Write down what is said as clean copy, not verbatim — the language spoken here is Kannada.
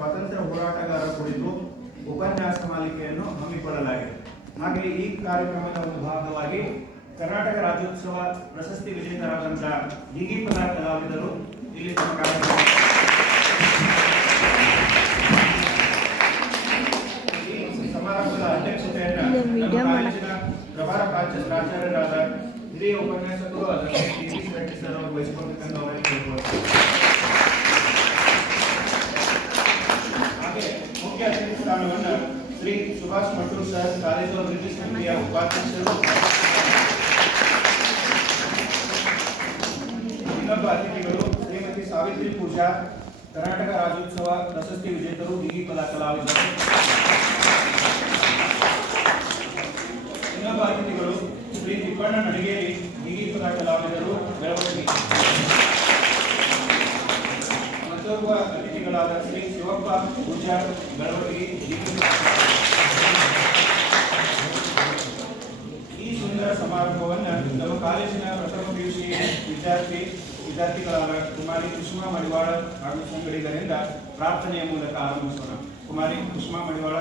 ಸ್ವಾತಂತ್ರ್ಯ ಹೋರಾಟಗಾರರ ಕುರಿತು ಉಪನ್ಯಾಸ ಮಾಲಿಕೆಯನ್ನು ಹಮ್ಮಿಕೊಳ್ಳಲಾಗಿದೆ. ಹಾಗೆ ಈ ಕಾರ್ಯಕ್ರಮದ ಒಂದು ಭಾಗವಾಗಿ ಕರ್ನಾಟಕ ರಾಜ್ಯೋತ್ಸವ ಪ್ರಶಸ್ತಿ ವಿಜೇತರಾದಂತಹ ಗಿಗಿಪದ ಕಲಾವಿದರು ಇಲ್ಲಿ ತಮ್ಮ ಕಾರ್ಯಕ್ರಮ ಸಮಾರಂಭದ ಅಧ್ಯಕ್ಷತೆಯನ್ನು ಕಾಲೇಜಿನ ಪ್ರಭಾರ ಪ್ರಾಚಾರ್ಯರಾದ ಹಿರಿಯ ಉಪನ್ಯಾಸಕರು ಅದಕ್ಕೆ ಸರ್ ಅವರು ವಹಿಸಿಕೊಂಡಿದ್ದನ್ನು ಅವರಿಗೆ ಕೇಳಿಕೊಳ್ಳುತ್ತಾರೆ. ಹಾಗೆ ಮುಖ್ಯ ಅತಿಥಿ ಸ್ಥಾನವನ್ನು ಶ್ರೀ ಸುಭಾಷ್ ಮಟ್ಟೂರ್ ಸರ್ ಕಾಲೇಜು ಅಭಿವೃದ್ಧಿ ಸಮಿತಿಯ ಉಪಾಧ್ಯಕ್ಷರು, ಇನ್ನೊಬ್ಬ ಅತಿಥಿಗಳು ಶ್ರೀಮತಿ ಸಾವಿತ್ರಿ ಪೂಜಾ ಕರ್ನಾಟಕ ರಾಜ್ಯೋತ್ಸವ ಪ್ರಶಸ್ತಿ ವಿಜೇತರು ಗಿಗಿಪದ ಕಲಾವಿದರು, ಇನ್ನೊಬ್ಬ ಅತಿಥಿಗಳು ಶ್ರೀ ತಿಪ್ಪಣ್ಣ ನಡಿಗೇರಿ ಗಿಗಿಪದ ಕಲಾವಿದರು ಬೆಳವಣಿಗೆ, ಮತ್ತೊಬ್ಬ ಅತಿಥಿಗಳಾದ ಶ್ರೀ ಶಿವಪ್ಪ ಪೂಜಾರ್ ಬೆಳವಣಿಗೆ. ಈ ಸುಂದರ ಸಮಾರಂಭವನ್ನು ನಮ್ಮ ಕಾಲೇಜಿನ ಪ್ರಥಮ PUC ವಿದ್ಯಾರ್ಥಿಗಳಾದ ಕುಮಾರಿ ಕುಸುಮಾ ಮಡಿವಾಳ ಹಾಗೂ ಸಂಗಡಿಗರಿಂದ ಪ್ರಾರ್ಥನೆಯ ಮೂಲಕ ಆರಂಭಿಸೋಣ. ಕುಮಾರಿ ಕುಸುಮಾ ಮಡಿವಾಳ